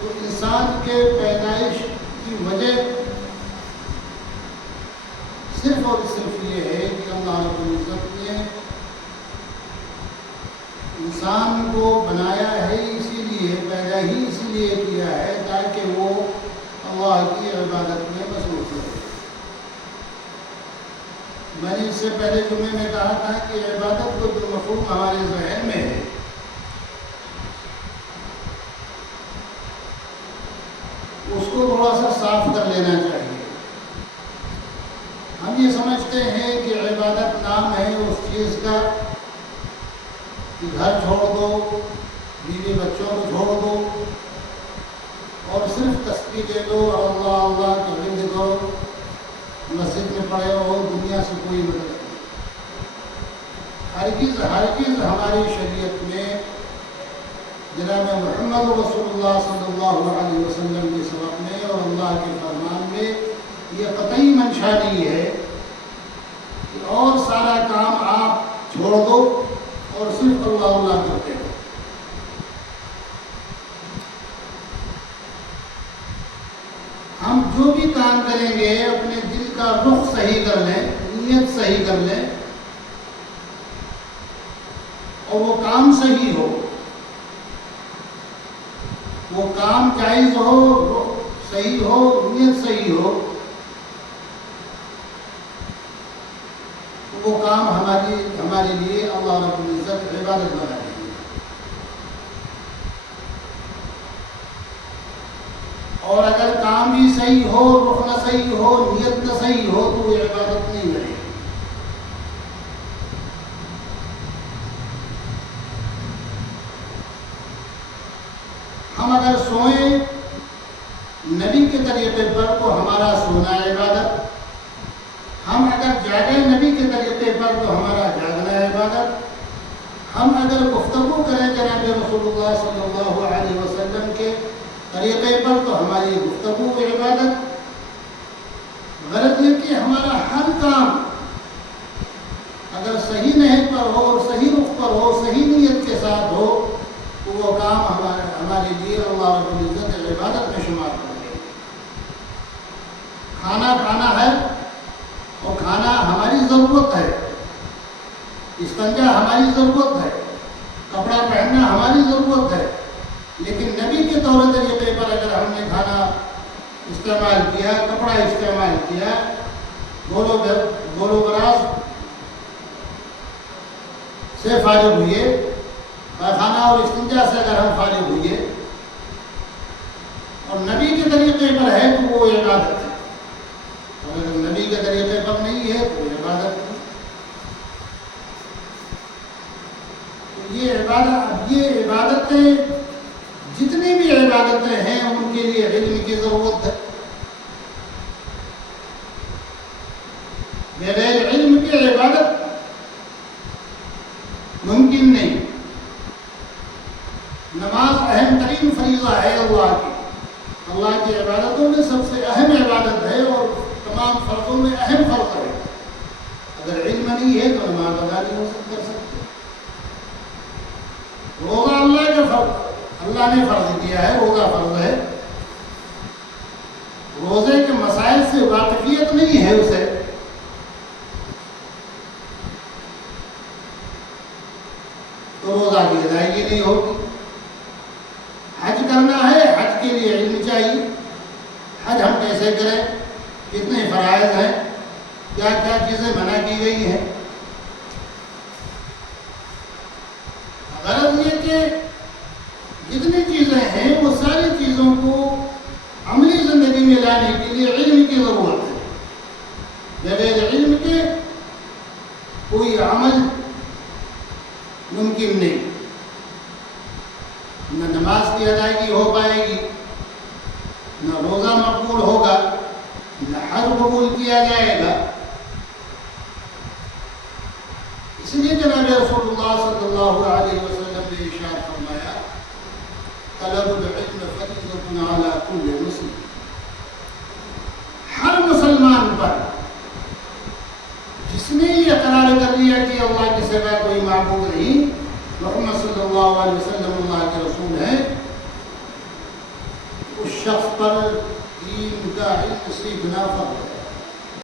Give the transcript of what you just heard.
تو انسان کے پیدائش کی وجہ صرف اور صرف یہ ہے کہ اللہ رب العزت نے انسان کو بنایا ہے، اسی لیے پیدا ہی اسی لیے کیا ہے تاکہ وہ اللہ کی عبادت میں مصروف رہے۔ میں نے اس سے پہلے جمعے میں کہا تھا کہ عبادت کو جو مفہوم ہمارے ذہن میں ہے اس کو تھوڑا سا صاف کر لینا چاہیے۔ ہم یہ سمجھتے ہیں کہ عبادت نام ہے اس چیز کا کہ گھر چھوڑ دو، بیوی بچوں کو چھوڑ دو اور صرف تسبیح دے دو اور اللہ اللہ کا ذکر کرو، مسجد میں پڑھے ہو، دنیا سے کوئی مدد نہیں۔ ہرگز ہماری شریعت میں جناب محمد رسول اللہ صلی اللہ علیہ وسلم کے سبق میں اور اللہ کے فرمان میں یہ قطعی منشا نہیں ہے کہ اور سارا کام آپ چھوڑ دو اور صرف اللہ اللہ کرتے ہو۔ ہم جو بھی کام کریں گے اپنے دل کا رخ صحیح کر لیں، نیت صحیح کر لیں اور وہ کام صحیح ہو، وہ کام جائز ہو، رخ صحیح ہو، نیت صحیح ہو، تو وہ کام ہمارے لیے اللہ رب العزت عبادت بنا دیں گے۔ اور اگر کام بھی صحیح ہو، رخ نہ صحیح ہو، نیت نہ صحیح ہو تو وہ عبادت نہیں کرے۔ ہم اگر سوئیں نبی کے طریقے پر تو ہمارا سونا عبادت، ہم اگر جاگیں نبی کے طریقے پر تو ہمارا جاگنا عبادت، ہم اگر گفتگو کریں جناب رسول اللہ صلی اللہ علیہ وسلم کے طریقے پر تو ہماری گفتگو عبادت۔ غرض یہ کہ ہمارا ہر کام اگر صحیح نیت پر ہو اور صحیح رخ پر ہو، صحیح نیت کے ساتھ ہو تو وہ کام ہمارے لیے اللہ رب العزت عبادت میں شمار کر دے۔ کھانا کھانا ہے اور کھانا ہماری ضرورت ہے، استنجا ہماری ضرورت ہے، کپڑا پہننا ہماری ضرورت ہے، لیکن نبی کے طور طریقے پر اگر ہم نے کھانا استعمال کیا، کپڑا استعمال کیا، گولو براز سے فارغ ہوئے، پاخانہ اور استنجا سے اگر ہم فارغ ہوئے اور نبی کے طریقے پر ہے تو وہ عبادت ہے، اور اگر نبی کے طریقے پر نہیں ہے تو عبادت نہیں۔ تو یہ عبادتیں جتنی بھی عبادتیں ہیں ان کے لیے علم کی ضرورت ہے۔ بغیر علم کی عبادت ممکن نہیں۔ نماز اہم ترین فریضہ ہے اللہ کی عبادتوں میں سب سے اہم عبادت ہے اور تمام فرضوں میں اہم فرض ہے۔ اگر علم نہیں ہے تو نماز ادا نہیں کر سکتے۔ روزہ اللہ کا فرض، اللہ نے فرض کیا ہے، روزہ فرض ہے، روزے کے مسائل سے واقفیت نہیں ہے اسے، تو روزہ کی ادائیگی نہیں ہوگی۔ حج کرنا ہے، حج کے لیے علم چاہیے، حج ہم کیسے کریں، کتنے فرائض ہیں، کیا کیا چیزیں منع کی گئی ہیں۔ غرض یہ کہ جتنی چیزیں ہیں وہ ساری چیزوں کو عملی زندگی میں لانے کے لیے علم کی ضرورت ہے۔ بغیر علم کے کوئی عمل ممکن نہیں، نہ نماز کی ادائیگی ہو پائے گی، نہ روزہ مقبول ہوگا، نہ حج قبول کیا جائے گا۔ اس لیے جناب رسول اللہ صلی اللہ علیہ وسلم نے ارشاد فرمایا، طلب العلم فریضۃ علی کل مسلم۔ ہر مسلمان پر جس نے یہ اقرار کر لیا کہ اللہ کے سوا کوئی معبود نہیں، محمد صلی اللہ علیہ وسلم اللہ کے رسول ہیں، اس شخص پر دین کا علم سیکھنا فرض ہے۔